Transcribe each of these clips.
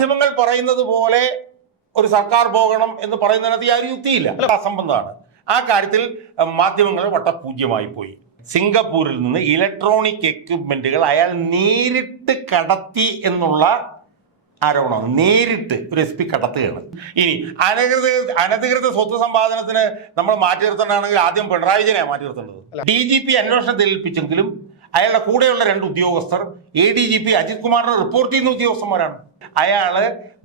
മാധ്യമങ്ങൾ പറയുന്നത് പോലെ ഒരു സർക്കാർ പോകണം എന്ന് പറയുന്നതിനകത്ത് യാതൊരു യുക്തിയില്ല. അസംബന്ധമാണ് ആ കാര്യത്തിൽ മാധ്യമങ്ങൾ വട്ടപൂജ്യമായി പോയി. സിംഗപ്പൂരിൽ നിന്ന് ഇലക്ട്രോണിക് എക്യുപ്മെന്റുകൾ അയാൾ നേരിട്ട് കടത്തി എന്നുള്ള ആരോപണം നേരിട്ട് ഒരു എസ് പി കടത്തുകയാണ്. ഇനി അനധികൃത അനധികൃത സ്വത്ത് സമ്പാദനത്തിന് നമ്മൾ മാറ്റി നിർത്തേണ്ടതാണെങ്കിൽ ആദ്യം പിണറായി വിജയനെ മാറ്റി നിർത്തേണ്ടത് ഡി ജി പി അന്വേഷണത്തിൽ ഏൽപ്പിച്ചെങ്കിലും അയാളുടെ കൂടെയുള്ള രണ്ട് ഉദ്യോഗസ്ഥർ A D G P Ajith കുമാറിനെ റിപ്പോർട്ട് ചെയ്യുന്ന ഉദ്യോഗസ്ഥന്മാരാണ്. അയാൾ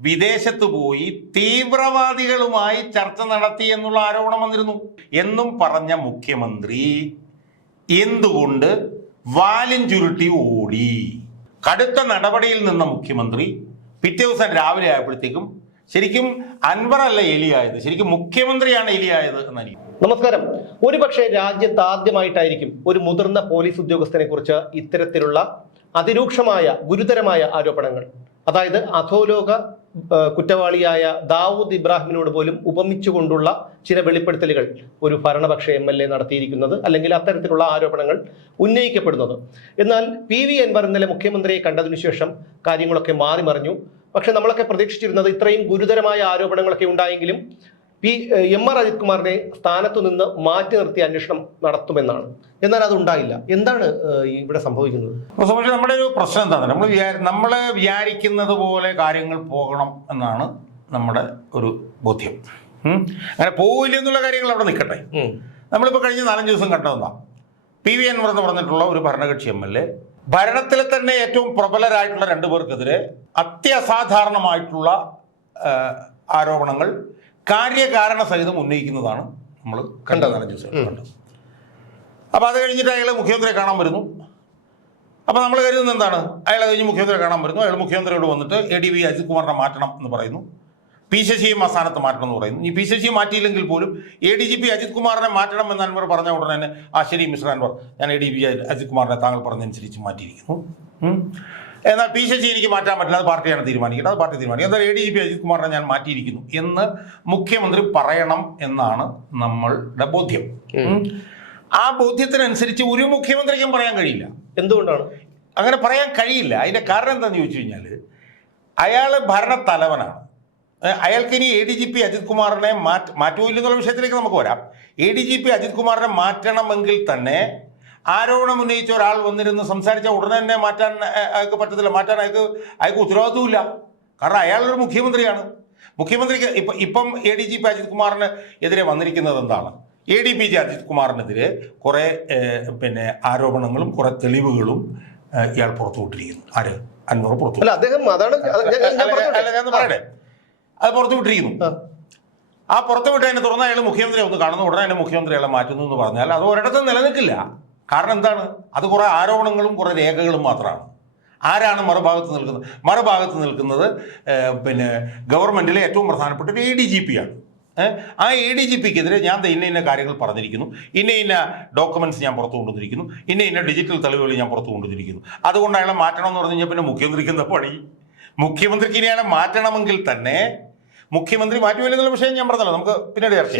വിദേശത്ത് പോയി തീവ്രവാദികളുമായി ചർച്ച നടത്തി എന്നുള്ള ആരോപണം വന്നിരുന്നു. എന്നും പറഞ്ഞ മുഖ്യമന്ത്രി എന്തുകൊണ്ട് വാലിൻ ചുരുട്ടി ഓടി? കടുത്ത നടപടിയിൽ നിന്ന മുഖ്യമന്ത്രി പിറ്റേ ദിവസം രാവിലെ ആയപ്പോഴത്തേക്കും ശരിക്കും അൻവർ അല്ല എലിയായത് ശരിക്കും മുഖ്യമന്ത്രിയാണ് എലിയായത് എന്നാണ് നമസ്കാരം. ഒരുപക്ഷെ രാജ്യത്ത് ആദ്യമായിട്ടായിരിക്കും ഒരു മുതിർന്ന പോലീസ് ഉദ്യോഗസ്ഥനെ കുറിച്ച് ഇത്തരത്തിലുള്ള അതിരൂക്ഷമായ ഗുരുതരമായ ആരോപണങ്ങൾ. അതായത് അധോലോക കുറ്റവാളിയായ ദാവൂദ് ഇബ്രാഹിമിനോട് പോലും ഉപമിച്ചുകൊണ്ടുള്ള ചില വെളിപ്പെടുത്തലുകൾ ഒരു ഭരണപക്ഷ എം എൽ എ നടത്തിയിരിക്കുന്നത് അല്ലെങ്കിൽ അത്തരത്തിലുള്ള ആരോപണങ്ങൾ ഉന്നയിക്കപ്പെടുന്നത്. എന്നാൽ പി വി അൻവർ ഇന്നലെ മുഖ്യമന്ത്രിയെ കണ്ടതിനു ശേഷം കാര്യങ്ങളൊക്കെ മാറി മറിഞ്ഞു പക്ഷെ നമ്മളൊക്കെ പ്രതീക്ഷിച്ചിരുന്നത് ഇത്രയും ഗുരുതരമായ ആരോപണങ്ങളൊക്കെ ഉണ്ടായെങ്കിലും പി എം ആർ അജിത് കുമാറിനെ സ്ഥാനത്തു നിന്ന് മാറ്റി നിർത്തി അന്വേഷണം നടത്തുമെന്നാണ്. എന്നാൽ അത് ഉണ്ടായില്ല. എന്താണ് ഇവിടെ സംഭവിക്കുന്നത്? നമ്മുടെ ഒരു പ്രശ്നം എന്താണ്? നമ്മൾ നമ്മൾ വിചാരിക്കുന്നത് പോലെ കാര്യങ്ങൾ പോകണം എന്നാണ് നമ്മുടെ ഒരു ബോധ്യം. അങ്ങനെ പോവില്ല എന്നുള്ള കാര്യങ്ങൾ അവിടെ നിൽക്കട്ടെ. നമ്മളിപ്പോൾ കഴിഞ്ഞ നാലഞ്ച് ദിവസം കണ്ടതെന്താ? പി വി അൻവർ എന്ന് പറഞ്ഞിട്ടുള്ള ഒരു ഭരണകക്ഷി എം എൽ എ ഭരണത്തിലെ തന്നെ ഏറ്റവും പ്രബലരായിട്ടുള്ള രണ്ടു പേർക്കെതിരെ അത്യസാധാരണമായിട്ടുള്ള ആരോപണങ്ങൾ കാര്യകാരണ സഹിതം ഉന്നയിക്കുന്നതാണ് നമ്മൾ കണ്ടതാണ് കണ്ടത്. അപ്പോൾ അത് കഴിഞ്ഞിട്ട് അയാൾ മുഖ്യമന്ത്രിയെ കാണാൻ വരുന്നു. അപ്പോൾ നമ്മൾ കരുതുന്നത് എന്താണ്? അയാൾ കഴിഞ്ഞ് മുഖ്യമന്ത്രിയെ കാണാൻ വരുന്നു. അയാൾ മുഖ്യമന്ത്രിയോട് വന്നിട്ട് എ ഡി വി അജിത് കുമാറിനെ മാറ്റണം എന്ന് പറയുന്നു. പി ശശിയും ആ സ്ഥാനത്ത് മാറ്റണം എന്ന് പറയുന്നു. ഈ പി ശശിയെ മാറ്റിയില്ലെങ്കിൽ പോലും A D G P Ajith കുമാറിനെ മാറ്റണം എന്ന് അൻവർ പറഞ്ഞ ഉടനെ തന്നെ ആ ശരി മിസ്റ്റർ അൻവർ ഞാൻ എ ഡി ബി അജിത് കുമാറിനെ താങ്കൾ പറഞ്ഞനുസരിച്ച് മാറ്റിയിരിക്കുന്നു. എന്നാൽ പി ശശി എനിക്ക് മാറ്റാൻ പറ്റില്ല. അത് പാർട്ടിയാണ് തീരുമാനിക്കുന്നത് അത് പാർട്ടി തീരുമാനിക്കും. എന്നാൽ A D G P Ajith കുമാറിനെ ഞാൻ മാറ്റിയിരിക്കുന്നു എന്ന് മുഖ്യമന്ത്രി പറയണം എന്നാണ് നമ്മളുടെ ബോധ്യം. ആ ബോധ്യത്തിനനുസരിച്ച് ഒരു മുഖ്യമന്ത്രിക്കും പറയാൻ കഴിയില്ല. എന്തുകൊണ്ടാണ്? അങ്ങനെ പറയാൻ കഴിയില്ല. അതിന്റെ കാരണം എന്താണെന്ന് ചോദിച്ചു കഴിഞ്ഞാൽ അയാൾ ഭരണ തലവനാണ് അയാൾക്ക് ഇനി A D G P Ajith കുമാറിനെ മാറ്റ മാറ്റൂല്ലെന്നുള്ള വിഷയത്തിലേക്ക് നമുക്ക് വരാം. A D G P Ajith കുമാറിനെ മാറ്റണമെങ്കിൽ തന്നെ ആരോപണം ഉന്നയിച്ച ഒരാൾ വന്നിരുന്ന് സംസാരിച്ച ഉടനെ തന്നെ മാറ്റാൻ അയാൾക്ക് പറ്റത്തില്ല. മാറ്റാൻ അയാൾക്ക് അയാൾക്ക് ഉത്തരവാദിത്വമില്ല. കാരണം അയാളൊരു മുഖ്യമന്ത്രിയാണ്. മുഖ്യമന്ത്രിക്ക് ഇപ്പം ഇപ്പം A D G P Ajith കുമാറിന് എതിരെ വന്നിരിക്കുന്നത് എന്താണ്? A D P G Ajith കുമാറിനെതിരെ കുറേ പിന്നെ ആരോപണങ്ങളും കുറേ തെളിവുകളും ഇയാൾ പുറത്തുവിട്ടിരിക്കുന്നു. ആര്? അൻവർ പുറത്തു അല്ല അദ്ദേഹം അതാണ് അല്ല, ഞാൻ പറയട്ടെ. അത് പുറത്തുവിട്ടിരിക്കുന്നു. ആ. പുറത്തുവിട്ടതിനെ പുറത്തു വിട്ടതിനെ തുറന്ന് അയാൾ മുഖ്യമന്ത്രി ഒന്ന് കാണുന്നു. ഉടനെ തന്നെ മുഖ്യമന്ത്രി അയാളെ മാറ്റുന്നു എന്ന് പറഞ്ഞാൽ അത് ഒരിടത്തും നിലനിൽക്കില്ല. കാരണം എന്താണ്? അത് കുറേ ആരോപണങ്ങളും കുറേ രേഖകളും മാത്രമാണ്. ആരാണ് മറുഭാഗത്ത് നിൽക്കുന്നത്? മറുഭാഗത്ത് നിൽക്കുന്നത് പിന്നെ ഗവൺമെന്റിലെ ഏറ്റവും പ്രധാനപ്പെട്ട ഒരു എ ഡി ജി പി ആണ്. ആ എ ഡി ജി പിക്കെതിരെ ഞാൻ ഇന്ന ഇന്ന കാര്യങ്ങൾ പറഞ്ഞിരിക്കുന്നു. ഇന്ന ഇന്ന ഡോക്യുമെന്റ്സ് ഞാൻ പുറത്തു കൊണ്ടുവന്നിരിക്കുന്നു. ഇന്ന ഇന്ന ഡിജിറ്റൽ തെളിവുകൾ ഞാൻ പുറത്തു കൊണ്ടുവന്നിരിക്കുന്നു. അതുകൊണ്ട് അയാളെ മാറ്റണം എന്ന് പറഞ്ഞു കഴിഞ്ഞാൽ പിന്നെ മുഖ്യമന്ത്രിക്ക് എന്താ പണി? മുഖ്യമന്ത്രിക്ക് ഇനി അയാളെ മാറ്റണമെങ്കിൽ തന്നെ മുഖ്യമന്ത്രി മാറ്റുമില്ലെന്നുള്ള വിഷയം ഞാൻ പറഞ്ഞല്ലോ. നമുക്ക് പിന്നീട് ചർച്ച.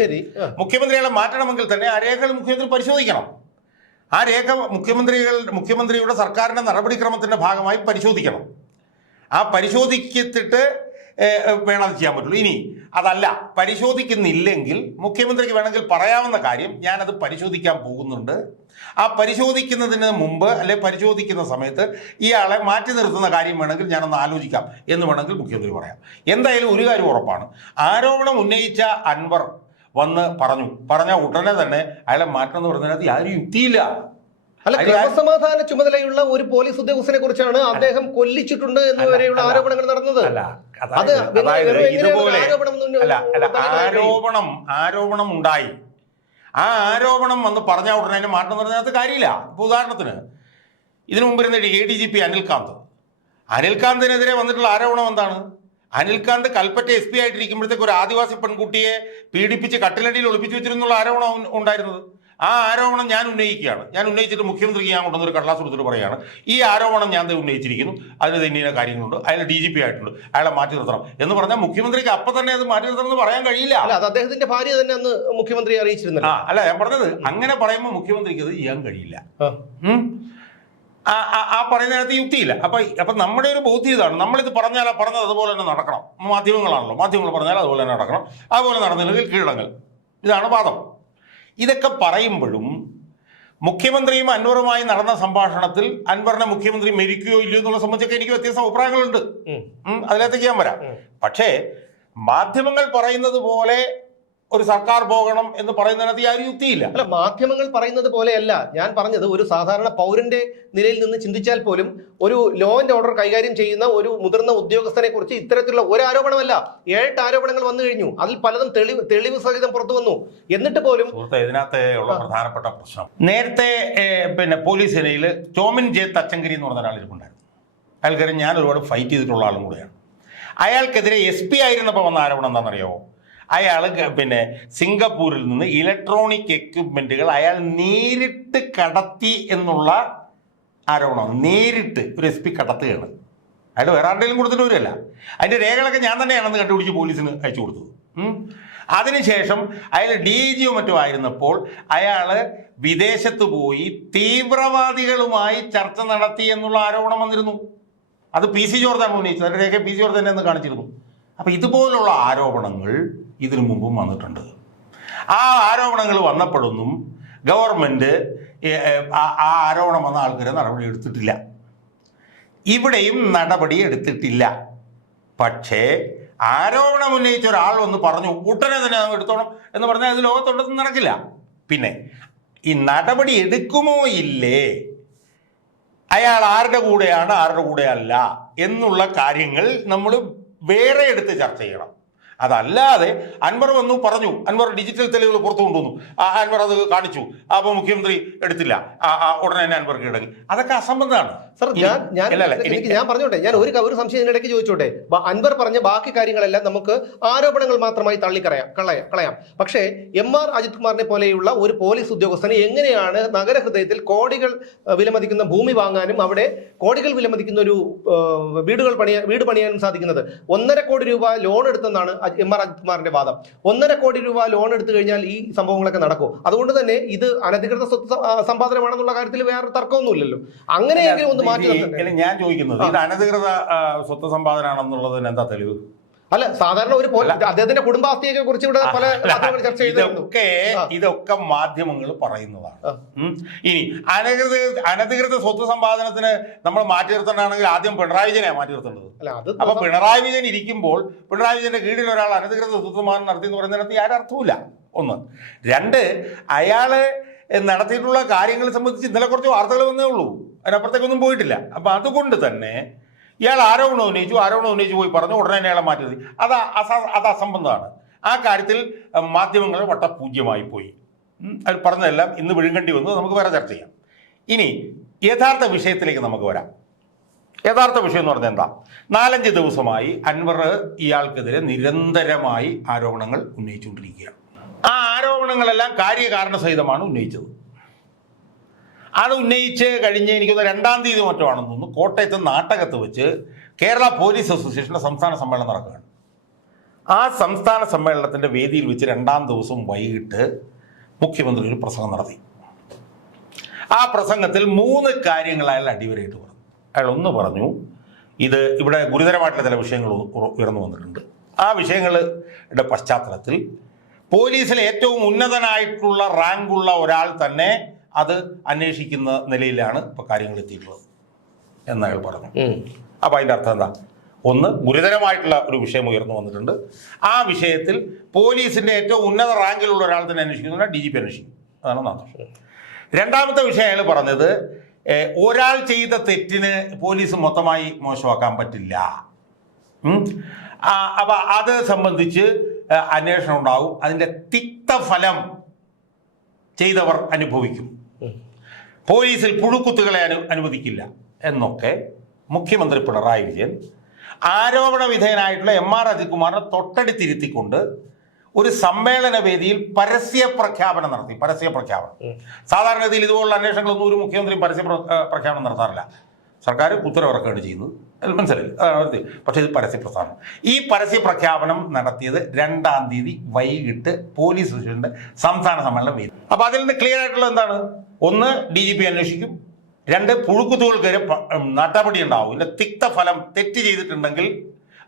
മുഖ്യമന്ത്രി അയാളെ മാറ്റണമെങ്കിൽ തന്നെ ആ രേഖകൾ മുഖ്യമന്ത്രി പരിശോധിക്കണം. ആ രേഖ മുഖ്യമന്ത്രികൾ മുഖ്യമന്ത്രിയുടെ സർക്കാരിന്റെ നടപടിക്രമത്തിന്റെ ഭാഗമായി പരിശോധിക്കണം. ആ പരിശോധിക്കത്തിട്ട് വേണം അത് ചെയ്യാൻ പറ്റുള്ളൂ. ഇനി അതല്ല പരിശോധിക്കുന്നില്ലെങ്കിൽ മുഖ്യമന്ത്രിക്ക് വേണമെങ്കിൽ പറയാവുന്ന കാര്യം ഞാനത് പരിശോധിക്കാൻ പോകുന്നുണ്ട്. ആ പരിശോധിക്കുന്നതിന് മുമ്പ് അല്ലെ പരിശോധിക്കുന്ന സമയത്ത് ഇയാളെ മാറ്റി നിർത്തുന്ന കാര്യം വേണമെങ്കിൽ ഞാനൊന്ന് ആലോചിക്കാം എന്ന് വേണമെങ്കിൽ മുഖ്യമന്ത്രി പറയാം. എന്തായാലും ഒരു കാര്യം ഉറപ്പാണ്. ആരോപണം ഉന്നയിച്ച അൻവർ വന്ന് പറഞ്ഞു. പറഞ്ഞ ഉടനെ തന്നെ അയാളെ മാറ്റണം എന്ന് പറഞ്ഞതിനകത്ത് യാതൊരു യുക്തിയില്ല. അല്ല ക്രമസമാധാന ചുമതലയുള്ള ഒരു പോലീസ് ഉദ്യോഗസ്ഥനെ കുറിച്ചാണ് അദ്ദേഹം കൊല്ലിച്ചിട്ടുണ്ട് എന്ന് വരെയുള്ള ആരോപണങ്ങൾ നടന്നത്. അത് ഇതുപോലെ ആരോപണം? ആരോപണം ഉണ്ടായി. ആ ആരോപണം വന്ന് പറഞ്ഞ ഉടനെ മാറ്റം പറഞ്ഞതിനകത്ത് കാര്യമില്ല. ഇപ്പൊ ഉദാഹരണത്തിന് ഇതിനു മുമ്പ് ഇരുന്ന A D G P Anilkanth. അനിൽകാന്തിനെതിരെ വന്നിട്ടുള്ള ആരോപണം എന്താണ്? അനിൽകാന്ത് കൽപ്പറ്റ എസ് പി ആയിട്ടിരിക്കുമ്പോഴത്തേക്ക് ഒരു ആദിവാസി പെൺകുട്ടിയെ പീഡിപ്പിച്ച് കട്ടിലടിയിൽ ഒളിപ്പിച്ചു വെച്ചിരുന്നുള്ള ആരോപണം ഉണ്ടായിരുന്നത്. ആ ആരോപണം ഞാൻ ഉന്നയിക്കുകയാണ്. ഞാൻ ഉന്നയിച്ചിട്ട് മുഖ്യമന്ത്രിക്ക് ഞാൻ കൊണ്ടുവന്നൊരു കടലാസ് കൊടുത്തിട്ട് പറയുകയാണ്. ഈ ആരോപണം ഞാൻ ഉന്നയിച്ചിരിക്കുന്നു. അതിന് തന്നെ കാര്യങ്ങളുണ്ട്. അയാൾ ഡി ജി പി ആയിട്ടുണ്ട്. അയാളെ മാറ്റി നിർത്തണം എന്ന് പറഞ്ഞാൽ മുഖ്യമന്ത്രിക്ക് അപ്പം തന്നെ അത് മാറ്റി നിർത്തണം എന്ന് പറയാൻ കഴിയില്ല. അല്ല അത് അദ്ദേഹത്തിന്റെ ഭാര്യ തന്നെ അന്ന് മുഖ്യമന്ത്രി അറിയിച്ചിരുന്നല്ലോ. ആ അല്ല ഞാൻ പറഞ്ഞത് അങ്ങനെ പറയുമ്പോൾ മുഖ്യമന്ത്രിക്ക് അത് ചെയ്യാൻ കഴിയില്ല. ആ. പറയുന്നതിനകത്ത് യുക്തിയില്ല. അപ്പൊ അപ്പൊ നമ്മുടെ ഒരു ബോധ്യം ഇതാണ്. നമ്മളിത് പറഞ്ഞാൽ പറഞ്ഞത് അതുപോലെ തന്നെ നടക്കണം. മാധ്യമങ്ങളാണല്ലോ. മാധ്യമങ്ങൾ പറഞ്ഞാൽ അതുപോലെ തന്നെ നടക്കണം. അതുപോലെ നടന്നില്ലെങ്കിൽ കീഴടങ്ങൽ. ഇതാണ് വാദം. ഇതൊക്കെ പറയുമ്പോഴും മുഖ്യമന്ത്രിയും അൻവറുമായി നടന്ന സംഭാഷണത്തിൽ അൻവറിനെ മുഖ്യമന്ത്രി മരിക്കുകയോ ഇല്ലയോ എന്നുള്ള സംബന്ധിച്ചൊക്കെ എനിക്ക് വ്യത്യസ്ത അഭിപ്രായങ്ങളുണ്ട്. ചെയ്യാൻ അതിനകത്തേക്ക് ഞാൻ വരാം. പക്ഷേ മാധ്യമങ്ങൾ പറയുന്നത് പോലെ ഒരു സർക്കാർ പോകണം എന്ന് പറയുന്നതിനകത്ത് യാതൊരു യുക്തിയില്ല. അല്ല മാധ്യമങ്ങൾ പറയുന്നത് പോലെയല്ല. ഞാൻ പറഞ്ഞത് ഒരു സാധാരണ പൗരന്റെ നിലയിൽ നിന്ന് ചിന്തിച്ചാൽ പോലും ഒരു ലോ ആൻഡ് ഓർഡർ കൈകാര്യം ചെയ്യുന്ന ഒരു മുതിർന്ന ഉദ്യോഗസ്ഥനെ കുറിച്ച് ഇത്തരത്തിലുള്ള ഒരു ആരോപണമല്ല. ഏഴെട്ട് ആരോപണങ്ങൾ വന്നു കഴിഞ്ഞു. അതിൽ പലതും തെളിവ് തെളിവ് സഹിതം പുറത്തു വന്നു. എന്നിട്ട് പോലും ഇതിനകത്ത് ഉള്ള പ്രധാനപ്പെട്ട പ്രശ്നം. നേരത്തെ പിന്നെ പോലീസ് സേനയിൽ ടോമിൻ ജെ തച്ചങ്കരി എന്ന് പറഞ്ഞ ഒരാൾ ഇരിപ്പുണ്ടായിരുന്നു. അയാൾക്കാരെ ഞാൻ ഒരുപാട് ഫൈറ്റ് ചെയ്തിട്ടുള്ള ആളും കൂടെയാണ്. അയാൾക്കെതിരെ എസ് പി ആയിരുന്നപ്പോൾ വന്ന ആരോപണം എന്താണെന്നറിയാമോ അയാൾ പിന്നെ സിംഗപ്പൂരിൽ നിന്ന് ഇലക്ട്രോണിക് എക്യുപ്മെന്റുകൾ അയാൾ നേരിട്ട് കടത്തി എന്നുള്ള ആരോപണം നേരിട്ട് ഒരു എസ് പി കടത്തുകയാണ്. അയാൾ വേറെ ആരുടെയും കൊടുത്തിട്ട് വരില്ല അതിന്റെ രേഖകളൊക്കെ ഞാൻ തന്നെയാണെന്ന് കണ്ടുപിടിച്ച് പോലീസിന് അയച്ചു കൊടുത്തത്. അതിനുശേഷം അയാൾ ഡി ജിയോ മറ്റോ ആയിരുന്നപ്പോൾ അയാൾ വിദേശത്ത് പോയി തീവ്രവാദികളുമായി ചർച്ച നടത്തി എന്നുള്ള ആരോപണം വന്നിരുന്നു. അത് പി സി ജോർജാണ് ഉന്നയിച്ചത്. അതിന്റെ രേഖ പി സി ജോർജ് തന്നെ എന്ന് കാണിച്ചിരുന്നു. അപ്പൊ ഇതുപോലുള്ള ആരോപണങ്ങൾ ഇതിനു മുമ്പും വന്നിട്ടുണ്ട്. ആ ആരോപണങ്ങൾ വന്നപ്പോഴൊന്നും ഗവൺമെന്റ് ആ ആരോപണം വന്ന ആൾക്കാരെ നടപടി എടുത്തിട്ടില്ല. ഇവിടെയും നടപടി എടുത്തിട്ടില്ല. പക്ഷേ ആരോപണം ഉന്നയിച്ച ഒരാൾ വന്ന് പറഞ്ഞു ഉടനെ തന്നെ നമ്മൾ എടുത്തോണം എന്ന് പറഞ്ഞാൽ അത് ലോകത്തൊണ്ടൊന്നും നടക്കില്ല. പിന്നെ ഈ നടപടി എടുക്കുമോ ഇല്ലേ? അയാൾ ആരുടെ കൂടെയാണ് ആരുടെ കൂടെയല്ല എന്നുള്ള കാര്യങ്ങൾ നമ്മൾ വേറെ എടുത്ത് ചർച്ച ചെയ്യണം. അതല്ലാതെ അൻവർ വന്നു പറഞ്ഞു. അൻവർ ഡിജിറ്റൽ തെളിവുകൾ പുറത്തു കൊണ്ടുവന്നു. ആ അൻവർ അത് കാണിച്ചു. അപ്പോൾ മുഖ്യമന്ത്രി എടുത്തില്ല. ഉടനെ തന്നെ അൻവർ കീഴടങ്ങി അതൊക്കെ അസംബന്ധമാണ്. സർ ഞാൻ ഞാൻ എനിക്ക് ഞാൻ പറഞ്ഞോട്ടെ. ഞാൻ ഒരു ഒരു സംശയം ഇതിനിടയ്ക്ക് ചോദിച്ചോട്ടെ. അൻവർ പറഞ്ഞ ബാക്കി കാര്യങ്ങളെല്ലാം നമുക്ക് ആരോപണങ്ങൾ മാത്രമായി തള്ളിക്കളയാം. കളയാം കളയാം. പക്ഷേ എം ആർ അജിത് കുമാറിനെ പോലെയുള്ള ഒരു പോലീസ് ഉദ്യോഗസ്ഥന് എങ്ങനെയാണ് നഗരഹൃദയത്തിൽ കോടികൾ വിലമതിക്കുന്ന ഭൂമി വാങ്ങാനും അവിടെ കോടികൾ വിലമതിക്കുന്ന ഒരു വീടുകൾ പണിയാൻ വീട് പണിയാനും സാധിക്കുന്നത്? ഒന്നര കോടി രൂപ ലോൺ എടുത്തെന്നാണ് എം ആർ അജിത് കുമാറിന്റെ വാദം. ഒന്നര കോടി രൂപ ലോൺ എടുത്തു കഴിഞ്ഞാൽ ഈ സംഭവങ്ങളൊക്കെ നടക്കും. അതുകൊണ്ട് തന്നെ ഇത് അനധികൃത സ്വത്ത് സമ്പാദനമാണെന്നുള്ള കാര്യത്തിൽ വേറെ തർക്കമൊന്നുമില്ലല്ലോ. അങ്ങനെയെങ്കിലും ഒന്ന് മാറ്റി ഞാൻ ചോദിക്കുന്നത് ഇത് അനധികൃത സ്വത്ത് സമ്പാദനമാണെന്നുള്ളതിന് എന്താ തെളിവ്? അല്ല സാധാരണ ഒരു അദ്ദേഹത്തിന്റെ കുടുംബാസ്തിയെ കുറിച്ച് ഇവിടെ പല ചർച്ച ഇതൊക്കെ ഇതൊക്കെ മാധ്യമങ്ങൾ പറയുന്നതാണ്. ഇനി അനധികൃത അനധികൃത സ്വത്ത് സമ്പാദനത്തിന് നമ്മൾ മാറ്റി നിർത്തേണ്ടതാണെങ്കിൽ ആദ്യം പിണറായി വിജയനെ മാറ്റി നിർത്തേണ്ടത്. അപ്പൊ പിണറായി വിജയൻ ഇരിക്കുമ്പോൾ പിണറായി വിജയന്റെ കീഴിൽ ഒരാൾ അനധികൃത സ്വത്ത് സമ്പാദനം നടത്തി എന്ന് പറയുന്നതിനകത്ത് യാതൊരു അർത്ഥവുമില്ല. ഒന്ന്. രണ്ട് അയാൾ നടത്തിയിട്ടുള്ള കാര്യങ്ങളെ സംബന്ധിച്ച് ഇന്നലെ കുറച്ച് വാർത്തകൾ വന്നേ ഉള്ളൂ. അതിനപ്പുറത്തേക്കൊന്നും പോയിട്ടില്ല. അപ്പൊ അതുകൊണ്ട് തന്നെ ഇയാൾ ആരോപണം ഉന്നയിച്ചു ആരോപണം ഉന്നയിച്ചു പോയി. പറഞ്ഞു ഉടനെ തന്നെ അയാളെ മാറ്റി നിർത്തി അത് അത് അസംബന്ധമാണ് ആ കാര്യത്തിൽ മാധ്യമങ്ങൾ വട്ടപൂജ്യമായി പോയി. അവർ പറഞ്ഞതെല്ലാം ഇന്ന് വിഴുങ്കണ്ടി വന്നു. നമുക്ക് വേറെ ചർച്ച ചെയ്യാം. ഇനി യഥാർത്ഥ വിഷയത്തിലേക്ക് നമുക്ക് വരാം. യഥാർത്ഥ വിഷയം എന്ന് പറഞ്ഞാൽ എന്താ? നാലഞ്ച് ദിവസമായി അൻവർ ഇയാൾക്കെതിരെ നിരന്തരമായി ആരോപണങ്ങൾ ഉന്നയിച്ചുകൊണ്ടിരിക്കുകയാണ്. ആ ആരോപണങ്ങളെല്ലാം കാര്യകാരണ സഹിതമാണ് ഉന്നയിച്ചത്. അത് ഉന്നയിച്ച് കഴിഞ്ഞ് എനിക്കൊന്ന് രണ്ടാം തീയതി മറ്റോ ആണെന്ന് തോന്നുന്നു. കോട്ടയത്ത് നാട്ടകത്ത് വെച്ച് കേരള പോലീസ് അസോസിയേഷന്റെ സംസ്ഥാന സമ്മേളനം നടക്കുകയാണ്. ആ സംസ്ഥാന സമ്മേളനത്തിന്റെ വേദിയിൽ വെച്ച് രണ്ടാം ദിവസം വൈകിട്ട് മുഖ്യമന്ത്രി ഒരു പ്രസംഗം നടത്തി. ആ പ്രസംഗത്തിൽ മൂന്ന് കാര്യങ്ങൾ അയാൾ അടിവരയിട്ട് പറഞ്ഞു. അയാൾ ഒന്ന് പറഞ്ഞു ഇത് ഇവിടെ ഗുരുതരമായിട്ടുള്ള ചില വിഷയങ്ങൾ ഉയർന്നു വന്നിട്ടുണ്ട്. ആ വിഷയങ്ങളുടെ പശ്ചാത്തലത്തിൽ പോലീസിലെ ഏറ്റവും ഉന്നതനായിട്ടുള്ള റാങ്കുള്ള ഒരാൾ തന്നെ അത് അന്വേഷിക്കുന്ന നിലയിലാണ് ഇപ്പോൾ കാര്യങ്ങൾ എത്തിയിട്ടുള്ളത് എന്ന് അയാൾ പറഞ്ഞു. അപ്പൊ അപ്പോൾ അതിന്റെ അർത്ഥം എന്താ? ഒന്ന് ഗുരുതരമായിട്ടുള്ള ഒരു വിഷയം ഉയർന്നു വന്നിട്ടുണ്ട്. ആ വിഷയത്തിൽ പോലീസിന്റെ ഏറ്റവും ഉന്നത റാങ്കിലുള്ള ഒരാൾ തന്നെ അന്വേഷിക്കുന്നുണ്ട് ഡി ജി പി അന്വേഷിക്കും. അതാണ് നാദോഷം. രണ്ടാമത്തെ വിഷയം അയാൾ പറഞ്ഞത് ഒരാൾ ചെയ്ത തെറ്റിന് പോലീസ് മൊത്തമായി മോശമാക്കാൻ പറ്റില്ല. അപ്പൊ അത് സംബന്ധിച്ച് അന്വേഷണം ഉണ്ടാവും. അതിന്റെ തിക്തഫലം ചെയ്തവർ അനുഭവിക്കും. പോലീസിൽ പുഴുക്കുത്തുകളെ അനു അനുവദിക്കില്ല എന്നൊക്കെ മുഖ്യമന്ത്രി പിണറായി വിജയൻ ആരോപണ വിധേയനായിട്ടുള്ള എം ആർ അജിത്കുമാറിനെ തൊട്ടടുത്തിരുത്തിക്കൊണ്ട് ഒരു സമ്മേളന വേദിയിൽ പരസ്യ പ്രഖ്യാപനം നടത്തി പരസ്യ പ്രഖ്യാപനം. സാധാരണഗതിയിൽ ഇതുപോലുള്ള അന്വേഷണങ്ങളൊന്നും ഒരു മുഖ്യമന്ത്രി പരസ്യ പ്രഖ്യാപനം നടത്താറില്ല. സർക്കാർ ഉത്തരവിറക്കുകയാണ് ചെയ്യുന്നത്. മനസ്സിലായി. അതാണ്. പക്ഷേ ഇത് പരസ്യ പ്രസ്ഥാനം ഈ പരസ്യ പ്രഖ്യാപനം നടത്തിയത് രണ്ടാം തീയതി വൈകിട്ട് പോലീസ് സ്റ്റേഷന്റെ സംസ്ഥാന സമ്മേളനം വരും അപ്പോൾ അതിൽ നിന്ന് ക്ലിയർ ആയിട്ടുള്ള എന്താണ്? ഒന്ന് ഡി ജി പി അന്വേഷിക്കും. രണ്ട് പുഴുക്കുത്തുകൾക്കെതിരെ നടപടി ഉണ്ടാവും. ഇതിന്റെ തിക്തഫലം തെറ്റ് ചെയ്തിട്ടുണ്ടെങ്കിൽ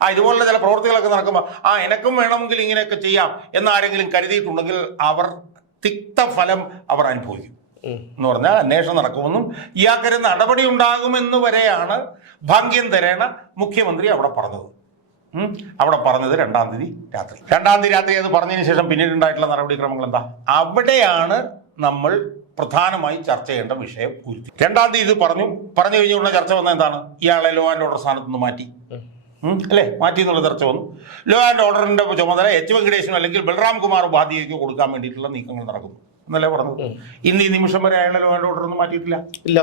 ആ ഇതുപോലുള്ള ചില പ്രവൃത്തികളൊക്കെ നടക്കുമ്പോൾ ആ എനക്കും വേണമെങ്കിൽ ഇങ്ങനെയൊക്കെ ചെയ്യാം എന്നാരെങ്കിലും കരുതിയിട്ടുണ്ടെങ്കിൽ അവർ തിക്തഫലം അവർ അനുഭവിക്കും. എന്ന് പറഞ്ഞാൽ അന്വേഷണം നടക്കുമെന്നും ഇയാൾക്കൊരു നടപടി ഉണ്ടാകുമെന്ന് വരെയാണ് ഭാഗ്യം തരേണ മുഖ്യമന്ത്രി അവിടെ പറഞ്ഞത്. അവിടെ പറഞ്ഞത് രണ്ടാം തീയതി രാത്രി. രണ്ടാം തീയതി രാത്രി അത് പറഞ്ഞതിന് ശേഷം പിന്നീട് ഉണ്ടായിട്ടുള്ള നടപടിക്രമങ്ങൾ എന്താ? അവിടെയാണ് നമ്മൾ പ്രധാനമായി ചർച്ച ചെയ്യേണ്ട വിഷയം ഉരുത്തി രണ്ടാം തീയതി ഇത് പറഞ്ഞു. പറഞ്ഞു കഴിഞ്ഞുള്ള ചർച്ച വന്ന എന്താണ്? ഇയാളെ ലോ ആൻഡ് ഓർഡർ സ്ഥാനത്ത് നിന്ന് മാറ്റി. അല്ലേ? മാറ്റി എന്നുള്ള ചർച്ച വന്നു. ലോ ആൻഡ് ഓർഡറിന്റെ ചുമതല എച്ച് വെങ്കടേശനോ അല്ലെങ്കിൽ ബൽറാം കുമാർ ഉപാധ്യായക്ക് കൊടുക്കാൻ വേണ്ടിയിട്ടുള്ള നീക്കങ്ങൾ നടക്കുന്നു. എന്നല്ലേ പറഞ്ഞു ഇന്ന് ഈ നിമിഷം വരെ അയാളെ ലോ ആൻഡ് ഓർഡർ ഒന്നും മാറ്റിയിട്ടില്ല. ഇല്ല.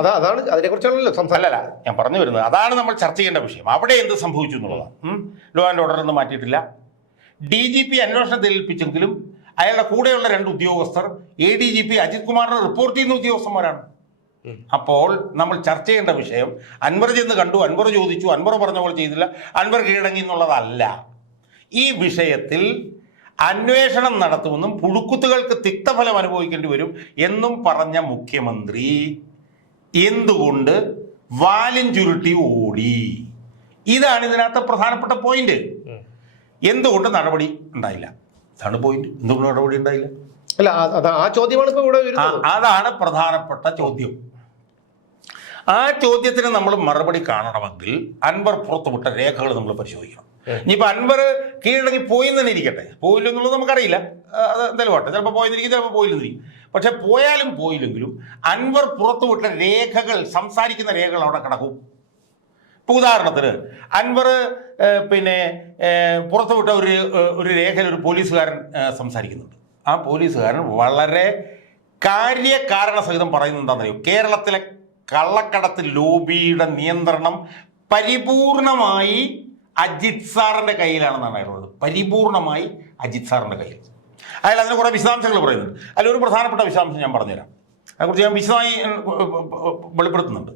അതാ അതാണ് അതിനെ കുറിച്ചാണല്ലോ സംസാരം അല്ലല്ല ഞാൻ പറഞ്ഞു വരുന്നത് അതാണ് നമ്മൾ ചർച്ച ചെയ്യേണ്ട വിഷയം. അവിടെ എന്ത് സംഭവിച്ചു എന്നുള്ളതാണ്. ലോ ആൻഡ് ഓർഡർ ഒന്നും മാറ്റിയിട്ടില്ല. ഡി ജി പി അന്വേഷണത്തിൽ ഏൽപ്പിച്ചെങ്കിലും അയാളുടെ കൂടെയുള്ള രണ്ട് ഉദ്യോഗസ്ഥർ A D G P Ajith കുമാറിനെ റിപ്പോർട്ട് ചെയ്യുന്ന ഉദ്യോഗസ്ഥന്മാരാണ്. അപ്പോൾ നമ്മൾ ചർച്ച ചെയ്യേണ്ട വിഷയം അൻവർ ചെന്ന് കണ്ടു അൻവർ ചോദിച്ചു അൻവർ പറഞ്ഞ പോലെ ചെയ്തില്ല അൻവർ കീഴടങ്ങി എന്നുള്ളതല്ല. ഈ വിഷയത്തിൽ അന്വേഷണം നടത്തുമെന്നും പുഴുക്കുത്തുകൾക്ക് തിക്തഫലം അനുഭവിക്കേണ്ടി വരും എന്നും പറഞ്ഞ മുഖ്യമന്ത്രി. എന്തുകൊണ്ട് വാലിൻ ചുരുട്ടി ഓടി? ഇതാണ് ഇതിനകത്ത് പ്രധാനപ്പെട്ട പോയിന്റ് എന്തുകൊണ്ട് നടപടി ഉണ്ടായില്ല? ഇതാണ് പോയിന്റ് എന്തുകൊണ്ട് നടപടി ഉണ്ടായില്ല? അല്ല ആ- ആ ചോദ്യമാണ് ഇപ്പൊ ഇവിടെ അതാണ് പ്രധാനപ്പെട്ട ചോദ്യം. ആ ചോദ്യത്തിന് നമ്മൾ മറുപടി കാണണമെങ്കിൽ അൻവർ പുറത്തുവിട്ട രേഖകൾ നമ്മൾ പരിശോധിക്കണം. ഇനിയിപ്പോൾ അൻവർ കീഴടങ്ങി പോയി തന്നെ ഇരിക്കട്ടെ. പോയില്ല എന്നുള്ളത് നമുക്കറിയില്ല. അത് എന്തായാലും പോട്ടെ. ചിലപ്പോൾ പോയെന്നിരിക്കും ചിലപ്പോൾ പോയില്ലെന്നിരിക്കും പക്ഷെ പോയാലും പോയില്ലെങ്കിലും അൻവർ പുറത്തുവിട്ട രേഖകൾ സംസാരിക്കുന്ന രേഖകൾ അവിടെ കിടക്കും. ഇപ്പൊ ഉദാഹരണത്തിന് അൻവർ പിന്നെ പുറത്തുവിട്ട ഒരു ഒരു രേഖയിൽ ഒരു പോലീസുകാരൻ സംസാരിക്കുന്നുണ്ട്. ആ പോലീസുകാരൻ വളരെ കാര്യകാരണ സഹിതം പറയുന്നത് എന്താണെന്നറിയോ? കേരളത്തിലെ കള്ളക്കടത്ത് ലോബിയുടെ നിയന്ത്രണം പരിപൂർണമായി അജിത് സാറിന്റെ കയ്യിലാണെന്നാണ് അയാൾ പറയുന്നത് പരിപൂർണമായി അജിത് സാറിന്റെ കയ്യിൽ. അയാൾ അതിന് കുറേ വിശദാംശങ്ങൾ പറയുന്നുണ്ട്. ഒരു പ്രധാനപ്പെട്ട വിശദാംശം ഞാൻ പറഞ്ഞുതരാം. അതിനെക്കുറിച്ച് ഞാൻ വിശദമായി വെളിപ്പെടുത്തുന്നുണ്ട്.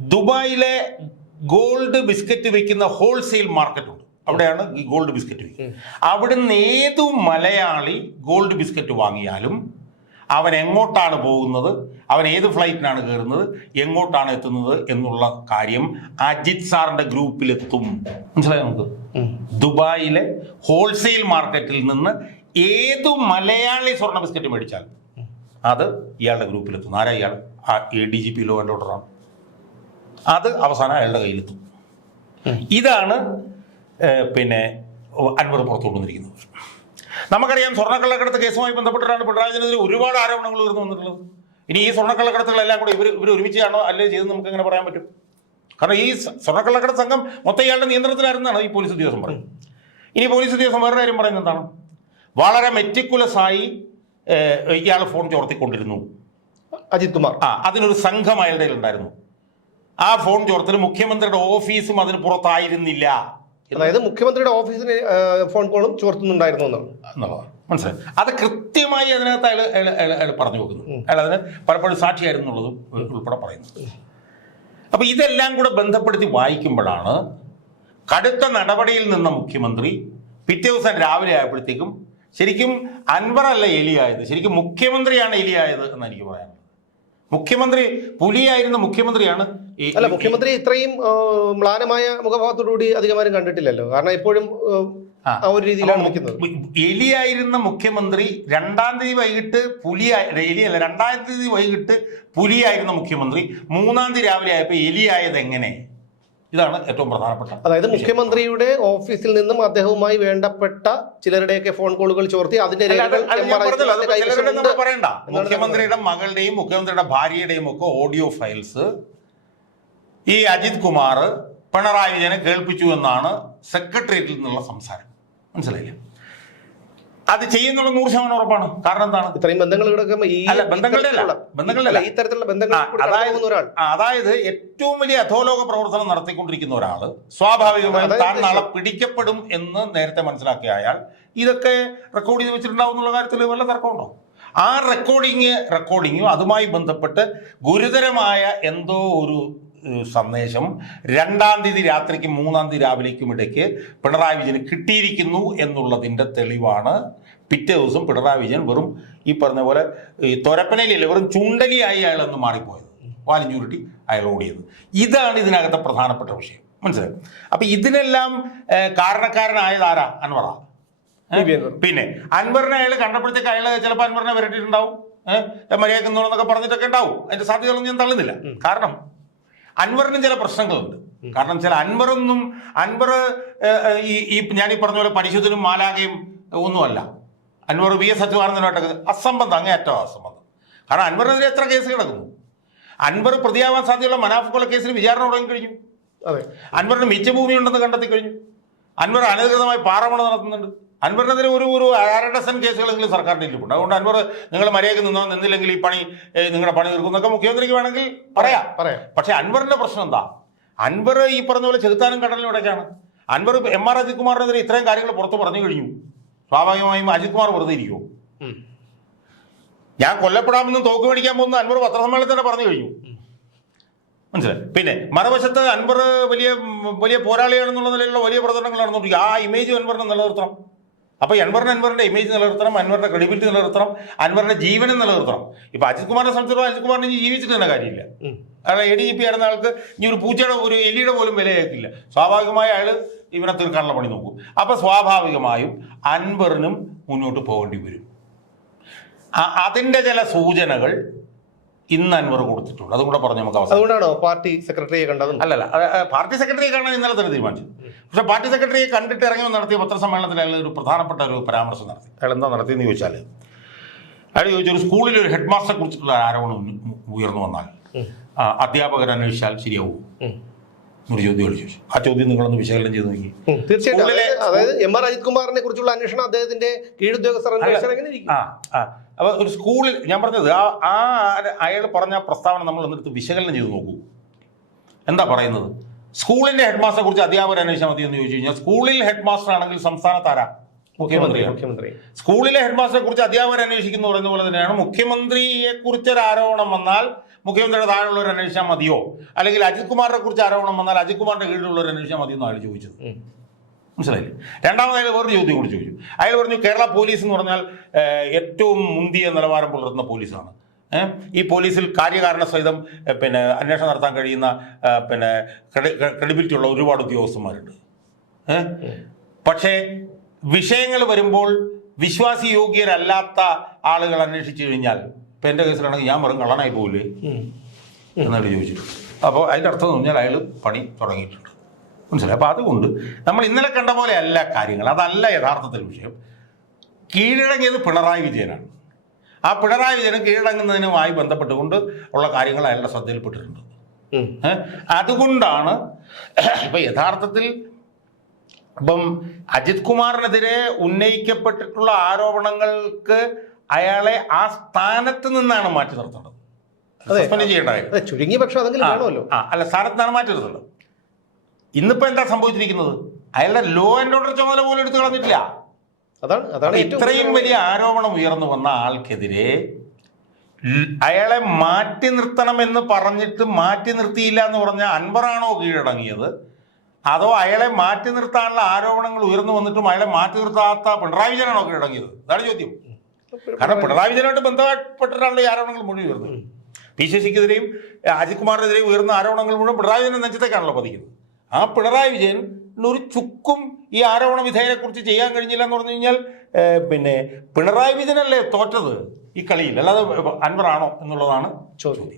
ദുബായിലെ ഗോൾഡ് ബിസ്ക്കറ്റ് വിൽക്കുന്ന ഹോൾസെയിൽ മാർക്കറ്റ് ഉണ്ട് അവിടെയാണ് ഈ ഗോൾഡ് ബിസ്ക്കറ്റ് വിൽക്കുന്നത്. അവിടുന്ന് ഏതു മലയാളി ഗോൾഡ് ബിസ്ക്കറ്റ് വാങ്ങിയാലും അവൻ എങ്ങോട്ടാണ് പോകുന്നത്? അവൻ ഏത് ഫ്ലൈറ്റിനാണ് കയറുന്നത്? എങ്ങോട്ടാണ് എത്തുന്നത് എന്നുള്ള കാര്യം അജിത് സാറിന്റെ ഗ്രൂപ്പിലെത്തും. മനസ്സിലായി നമുക്ക്? ദുബായിലെ ഹോൾസെയിൽ മാർക്കറ്റിൽ നിന്ന് ഏതു മലയാളി സ്വർണ ബിസ്ക്കറ്റ് മേടിച്ചാൽ അത് ഇയാളുടെ ഗ്രൂപ്പിലെത്തും. ആരാ ഇയാൾ ആ A D G P law and ഓർഡറാണ്. അത് അവസാനം അയാളുടെ കയ്യിലെത്തും. ഇതാണ് പിന്നെ അൻവർ പുറത്തു കൊണ്ടുവന്നിരിക്കുന്നത് നമുക്കറിയാം സ്വർണക്കള്ളക്കടത്ത് കേസുമായി ബന്ധപ്പെട്ടിട്ടാണ് പിണറായി വിജയനെതിരെ ഒരുപാട് ആരോപണങ്ങൾ ഉയർന്നു വന്നിട്ടുള്ളത്. ഇനി ഈ സ്വർണക്കള്ളക്കടത്തുകളെല്ലാം കൂടെ ഇവർ ഇവർ ഒരുമിച്ചാണോ അല്ലേ ചെയ്തെന്ന് നമുക്ക് എങ്ങനെ പറയാൻ പറ്റും. കാരണം ഈ സ്വർണക്കള്ളക്കട സ്വർണക്കള്ളക്കടത്ത് സംഘം മൊത്തം ഇയാളുടെ നിയന്ത്രണത്തിലായിരുന്നാണ് ഈ പോലീസ് ഉദ്യോഗസ്ഥൻ പറയുന്നത്. ഇനി പോലീസ് ഉദ്യോഗസ്ഥൻ വേറെ കാര്യം പറയുന്നത് എന്താണ്? വളരെ മെറ്റിക്കുലസ് ആയി ഇയാൾ ഫോൺ ചോർത്തിക്കൊണ്ടിരുന്നു. അജിത് കുമാർ. ആ അതിനൊരു സംഘം അയാളുടെ ഉണ്ടായിരുന്നു ആ ഫോൺ ചോർത്തൽ മുഖ്യമന്ത്രിയുടെ ഓഫീസും അതിന് പുറത്തായിരുന്നില്ല. അതായത് മുഖ്യമന്ത്രിയുടെ ഓഫീസിന് ഫോൺ കോളും ചോർത്തുന്നുണ്ടായിരുന്നു എന്നുള്ളതാണ് മനസ്സിലായി. അത് കൃത്യമായി അതിനകത്ത് അയാൾ അയാൾ അയാൾ പറഞ്ഞു വെക്കുന്നു. അയാൾ അതിന് പലപ്പോഴും സാക്ഷിയായിരുന്നു എന്നുള്ളതും ഉൾപ്പെടെ പറയുന്നു. അപ്പൊ ഇതെല്ലാം കൂടെ ബന്ധപ്പെടുത്തി വായിക്കുമ്പോഴാണ് കടുത്ത നടപടിയിൽ നിന്ന മുഖ്യമന്ത്രി പിറ്റേ ദിവസം രാവിലെ ആയപ്പോഴത്തേക്കും ശരിക്കും അൻവർ അല്ല എലിയായത് ശരിക്കും മുഖ്യമന്ത്രിയാണ് എലിയായത് എന്ന് എനിക്ക് പറയാനുള്ളത്. മുഖ്യമന്ത്രി പുലിയായിരുന്ന മുഖ്യമന്ത്രിയാണ് അല്ല മുഖ്യമന്ത്രി ഇത്രയും മ്ലാനമായ മുഖഭാവത്തോടുകൂടി അധികമാരും കണ്ടിട്ടില്ലല്ലോ. കാരണം എപ്പോഴും ആ, ഒരു രീതിയിലാണ് നിൽക്കുന്നത്. എലിയായിരുന്ന മുഖ്യമന്ത്രി രണ്ടാം തീയതി വൈകിട്ട് പുലി എലിയല്ല രണ്ടാം തീയതി വൈകിട്ട് പുലിയായിരുന്ന മുഖ്യമന്ത്രി മൂന്നാം തീയതി രാവിലെ ആയപ്പോൾ എലിയായത് എങ്ങനെ? ഇതാണ് ഏറ്റവും പ്രധാനപ്പെട്ട അതായത് മുഖ്യമന്ത്രിയുടെ ഓഫീസിൽ നിന്നും അദ്ദേഹവുമായി വേണ്ടപ്പെട്ട ചിലരുടെയൊക്കെ ഫോൺ കോളുകൾ ചോർത്തി അതിന്റെ മുഖ്യമന്ത്രിയുടെ മകളുടെയും മുഖ്യമന്ത്രിയുടെ ഭാര്യയുടെയും ഒക്കെ ഓഡിയോ ഫയൽസ് ഈ അജിത് കുമാർ പിണറായി വിജയനെ കേൾപ്പിച്ചു എന്നാണ് സെക്രട്ടേറിയറ്റിൽ നിന്നുള്ള സംസാരം. മനസ്സിലായില്ലേ? അത് ചെയ്യുന്നുള്ള നൂറ് ശതമാനം ഉറപ്പാണ്. കാരണം എന്താണ്? ഇത്രയും ബന്ധങ്ങൾ ഈ അല്ല, ബന്ധങ്ങളുടെ അല്ല. ബന്ധങ്ങളുടെ ഈ തരത്തിലുള്ള ബന്ധങ്ങൾ അതായത് ഒരാൾ. അതായത് ഏറ്റവും വലിയ അധോലോക പ്രവർത്തനം നടത്തിക്കൊണ്ടിരിക്കുന്ന ഒരാൾ സ്വാഭാവികമായും താൻ നാളെ പിടിക്കപ്പെടും എന്ന് നേരത്തെ മനസ്സിലാക്കിയ അയാൾ ഇതൊക്കെ റെക്കോർഡ് ചെയ്ത് വെച്ചിട്ടുണ്ടാവും എന്നുള്ള കാര്യത്തിൽ വല്ല തർക്കമുണ്ടോ? ആ റെക്കോർഡിങ് റെക്കോർഡിങ്ങും അതുമായി ബന്ധപ്പെട്ട് ഗുരുതരമായ എന്തോ ഒരു സന്ദേശം. രണ്ടാം തീയതി രാത്രിക്ക് മൂന്നാം തീയതി രാവിലേക്കും ഇടയ്ക്ക് പിണറായി വിജയന് കിട്ടിയിരിക്കുന്നു എന്നുള്ളതിന്റെ തെളിവാണ്. പിറ്റേ ദിവസം പിണറായി വിജയൻ വെറും ഈ പറഞ്ഞ പോലെ ഈ തുരപ്പനയിലില്ല വെറും ചുണ്ടലിയായി അയാൾ എന്ന് മാറിപ്പോയത്. വാലിഞ്ഞുരുട്ടി അയാൾ ഓടിയത്. ഇതാണ് ഇതിനകത്തെ പ്രധാനപ്പെട്ട വിഷയം. മനസ്സിലായി? അപ്പൊ ഇതിനെല്ലാം കാരണക്കാരനായത് ആരാ? അൻവറ. പിന്നെ അൻവറിനെ അയാൾ കണ്ടപ്പോഴത്തേക്ക് അയാൾ ചിലപ്പോൾ അൻവറിനെ വരട്ടിയിട്ടുണ്ടാവും. ഏഹ് മര്യാദ എന്നൊക്കെ പറഞ്ഞിട്ടൊക്കെ ഉണ്ടാവും. അതിന്റെ സാധ്യതകളൊന്നും ഞാൻ തള്ളുന്നില്ല. കാരണം അൻവറിനും ചില പ്രശ്നങ്ങളുണ്ട്. കാരണം ചില അൻവറൊന്നും അൻവർ ഈ ഈ ഞാൻ ഈ പറഞ്ഞ പോലെ പരിശുദ്ധനും മാലാകയും ഒന്നുമല്ല. അൻവർ വി എസ് അച്യുതാനന്ദനുമായിട്ടൊക്കെ അസംബന്ധം അങ്ങേയറ്റം അസംബന്ധം. കാരണം അൻവറിനെതിരെ എത്ര കേസ് കിടക്കുന്നു? അൻവർ പ്രതിയാവാൻ സാധ്യതയുള്ള മനാഫ് കൊല കേസിൽ വിചാരണ തുടങ്ങി കഴിഞ്ഞു. അതെ. അൻവറിന് മിച്ചഭൂമി ഉണ്ടെന്ന് കണ്ടെത്തി കഴിഞ്ഞു. അൻവർ അനധികൃതമായി പാറമണ നടത്തുന്നുണ്ട്. അൻവറിനെതിരെ ഒരു ഒരു അര ഡസൻ കേസുകളെങ്കിലും സർക്കാരിന്റെ ഇരിപ്പുണ്ട് അതുകൊണ്ട് അൻവർ നിങ്ങൾ മര്യാദയ്ക്ക് നിന്നോ നിന്നില്ലെങ്കിൽ ഈ പണി നിങ്ങളുടെ പണി തീർക്കുന്നൊക്കെ മുഖ്യമന്ത്രിക്ക് വേണമെങ്കിൽ പറയാം. പറയാം പക്ഷേ അൻവറിന്റെ പ്രശ്നം എന്താ? അൻവർ ഈ പറഞ്ഞ പോലെ ചെറുത്താനും കടലിനും ഇടയ്ക്കാണ്. അൻവർ എം ആർ അജിത് കുമാറിനെതിരെ ഇത്രയും കാര്യങ്ങൾ പുറത്ത് പറഞ്ഞു കഴിഞ്ഞു. സ്വാഭാവികമായും അജിത് കുമാർ വെറുതെ ഇരിക്കുമോ. ഞാൻ കൊല്ലപ്പെടാമെന്നും തോക്ക് മേടിക്കാൻ പോകുന്ന അൻവർ പത്രസമ്മേളനത്തിൽ തന്നെ പറഞ്ഞു കഴിഞ്ഞു. മനസ്സിലായി? പിന്നെ മറുവശത്ത് അൻവർ വലിയ വലിയ പോരാളിയാണെന്നുള്ള നിലയിലുള്ള വലിയ പ്രചരണങ്ങൾ നടന്നുകൊണ്ടിരിക്കും ആ ഇമേജ് അൻവറിനെ നിലനിർത്തണം. അപ്പോൾ അൻവറിന് അൻവറിന്റെ ഇമേജ് നിലനിർത്തണം അൻവറിന്റെ ക്രെഡിബിലിറ്റി നിലനിർത്തണം അൻവറിന്റെ ജീവനും നിലനിർത്തണം. ഇപ്പൊ അജിത് കുമാറിനെ സംബന്ധിച്ചിടത്തോളം അജിത് കുമാറിന് ഇനി ജീവിച്ചിട്ട് തന്നെ കാര്യമില്ല. കാരണം എ ഡി ജി പി ആയിരുന്ന ആൾക്ക് ഇനി ഒരു പൂച്ചയുടെ ഒരു എലിയുടെ പോലും വിലയേക്കില്ല സ്വാഭാവികമായി അയാൾ ഇവനെ തീർക്കാനുള്ള പണി നോക്കും. അപ്പൊ സ്വാഭാവികമായും അൻവറിനും മുന്നോട്ട് പോകേണ്ടി വരും. അതിന്റെ ചില സൂചനകൾ ഇന്ന് അൻവർ കൊടുത്തിട്ടുണ്ട്. അതും കൂടെ പറഞ്ഞ് നമുക്ക് അതുകൊണ്ടാണോ പാർട്ടി സെക്രട്ടറിയെ കണ്ടത് അല്ലല്ല പാർട്ടി സെക്രട്ടറിയെ കാണാൻ ഇന്നലെ തന്നെ തീരുമാനിച്ചു. പക്ഷേ പാർട്ടി സെക്രട്ടറിയെ കണ്ടിട്ട് ഇറങ്ങി നടത്തിയ പത്രസമ്മേളനത്തിൽ അയാൾ ഒരു പ്രധാനപ്പെട്ട ഒരു പരാമർശം നടത്തി. അയാൾ എന്താ നടത്തിയെന്ന് ചോദിച്ചാൽ അയാൾ ചോദിച്ചു ഒരു സ്കൂളിൽ ഒരു ഹെഡ് മാസ്റ്ററെ കുറിച്ചിട്ടുള്ള ആരോപണം ഉയർന്നു വന്നാൽ അധ്യാപകർ അന്വേഷിച്ചാൽ ശരിയാവും? ഉം. ഒരു ചോദ്യം ചോദിച്ചു. ആ ചോദ്യം നിങ്ങളൊന്ന് വിശകലനം ചെയ്ത് നോക്കി. തീർച്ചയായിട്ടും. അതായത് എം ആർ അജിത് കുമാറിനെ കുറിച്ചുള്ള അന്വേഷണം അദ്ദേഹത്തിന്റെ കീഴുദ്യോഗസ്ഥർ അന്വേഷണം എങ്ങനെ ഇരിക്കും? ആ ആ. അപ്പൊ ഒരു സ്കൂളിൽ ഞാൻ പറഞ്ഞത് ആ ആ അയാൾ പറഞ്ഞ പ്രസ്താവന നമ്മൾ എന്നിട്ട് വിശകലനം ചെയ്ത് നോക്കൂ. എന്താ പറയുന്നത്? സ്കൂളിന്റെ ഹെഡ് മാസ്റ്ററെ കുറിച്ച് അധ്യാപകർ അന്വേഷിച്ചാൽ മതി എന്ന് ചോദിച്ചു കഴിഞ്ഞാൽ സ്കൂളിൽ ഹെഡ് മാസ്റ്റർ ആണെങ്കിൽ സംസ്ഥാനത്ത് ആരാ? മുഖ്യമന്ത്രി. സ്കൂളിലെ ഹെഡ് മാസ്റ്ററെ കുറിച്ച് അധ്യാപകർ അന്വേഷിക്കുന്നു പറയുന്ന പോലെ തന്നെയാണ് മുഖ്യമന്ത്രിയെ കുറിച്ച് ഒരു ആരോപണം വന്നാൽ മുഖ്യമന്ത്രിയുടെ ഒരു അന്വേഷിച്ചാൽ മതിയോ? അല്ലെങ്കിൽ അജിത് കുമാറിനെ കുറിച്ച് ആരോപണം വന്നാൽ അജിത് കുമാറിന്റെ കീഴിലുള്ളവർ അന്വേഷിച്ചാൽ മതിയോ എന്നാണ് അയാൾ ചോദിച്ചത്. മനസ്സിലായില്ലേ? രണ്ടാമത് അയാൾ വേറൊരു ചോദ്യം കൂടി ചോദിച്ചു. അയാൾ പറഞ്ഞു കേരള പോലീസ് എന്ന് പറഞ്ഞാൽ ഏറ്റവും മുന്തിയ നിലവാരം പുലർത്തുന്ന പോലീസാണ്. ഈ പോലീസിൽ കാര്യകാരണ സഹിതം പിന്നെ അന്വേഷണം നടത്താൻ കഴിയുന്ന പിന്നെ ക്രെഡിബിലിറ്റി ഉള്ള ഒരുപാട് ഉദ്യോഗസ്ഥന്മാരുണ്ട്. പക്ഷേ വിഷയങ്ങൾ വരുമ്പോൾ വിശ്വാസി യോഗ്യരല്ലാത്ത ആളുകൾ അന്വേഷിച്ചു കഴിഞ്ഞാൽ ഇപ്പം എന്റെ കേസിലാണെങ്കിൽ ഞാൻ വെറും കള്ളനായി പോകില്ലേ എന്നായിട്ട് ചോദിച്ചു അപ്പോൾ അതിന്റെ അർത്ഥം എന്ന് പറഞ്ഞാൽ അയാൾ പണി തുടങ്ങിയിട്ടുണ്ട്. മനസ്സിലായി? അപ്പോൾ അതുകൊണ്ട് നമ്മൾ ഇന്നലെ കണ്ട പോലെ അല്ല കാര്യങ്ങൾ. അതല്ല യഥാർത്ഥത്തിൽ വിഷയം. കീഴടങ്ങിയത് പിണറായി വിജയനാണ്. ആ പിണറായി വിജയൻ കീഴടങ്ങുന്നതിനുമായി ബന്ധപ്പെട്ടുകൊണ്ട് ഉള്ള കാര്യങ്ങൾ അയാളുടെ ശ്രദ്ധയിൽപ്പെട്ടിട്ടുണ്ട്. അതുകൊണ്ടാണ് ഇപ്പൊ യഥാർത്ഥത്തിൽ ഇപ്പം അജിത് കുമാറിനെതിരെ ഉന്നയിക്കപ്പെട്ടിട്ടുള്ള ആരോപണങ്ങൾക്ക് അയാളെ ആ സ്ഥാനത്ത് നിന്നാണ് മാറ്റി നിർത്തേണ്ടത്. സസ്പെൻഡ് ചെയ്യേണ്ടത് ചുരുങ്ങിയ പക്ഷം അതെങ്കിലും വേണമല്ലോ. ആ അല്ല സ്ഥാനത്ത് നിന്നാണ് മാറ്റി നിർത്തേണ്ടത്. ഇന്നിപ്പോ എന്താ സംഭവിച്ചിരിക്കുന്നത്? അയാളുടെ ലോ ആൻഡ് ഓർഡർ ചുമതല പോലും എടുത്തു കളഞ്ഞിട്ടില്ല. അതാണ് അതാണ് ഇത്രയും വലിയ ആരോപണം ഉയർന്നു വന്ന ആൾക്കെതിരെ അയാളെ മാറ്റി നിർത്തണമെന്ന് പറഞ്ഞിട്ട് മാറ്റി നിർത്തിയില്ല എന്ന് പറഞ്ഞ അൻവറാണോ കീഴടങ്ങിയത്? അതോ അയാളെ മാറ്റി നിർത്താനുള്ള ആരോപണങ്ങൾ ഉയർന്നു വന്നിട്ടും അയാളെ മാറ്റി നിർത്താത്ത പിണറായി വിജയനാണോ കീഴടങ്ങിയത്? അതാണ് ചോദ്യം. കാരണം പിണറായി വിജയനായിട്ട് ബന്ധപ്പെട്ടിട്ടാണല്ലോ ഈ ആരോപണങ്ങൾ മുഴുവൻ ഉയർന്നത്. പി സി അജിത് കുമാറിനെതിരെയും ഉയർന്ന ആരോപണങ്ങൾ മുഴുവൻ പിണറായി വിജയൻ നെഞ്ചത്തേക്കാണല്ലോ പതിക്കുന്നത്. ആ പിണറായി വിജയൻ ഒരു ചുക്കും ഈ ആരോപണ വിധേയനെ കുറിച്ച് ചെയ്യാൻ കഴിഞ്ഞില്ല എന്ന് പറഞ്ഞു കഴിഞ്ഞാൽ പിന്നെ പിണറായി വിജയനല്ലേ തോറ്റത് ഈ കളിയിൽ? അല്ലാതെ അൻവറാണോ എന്നുള്ളതാണ് ചോദ്യം.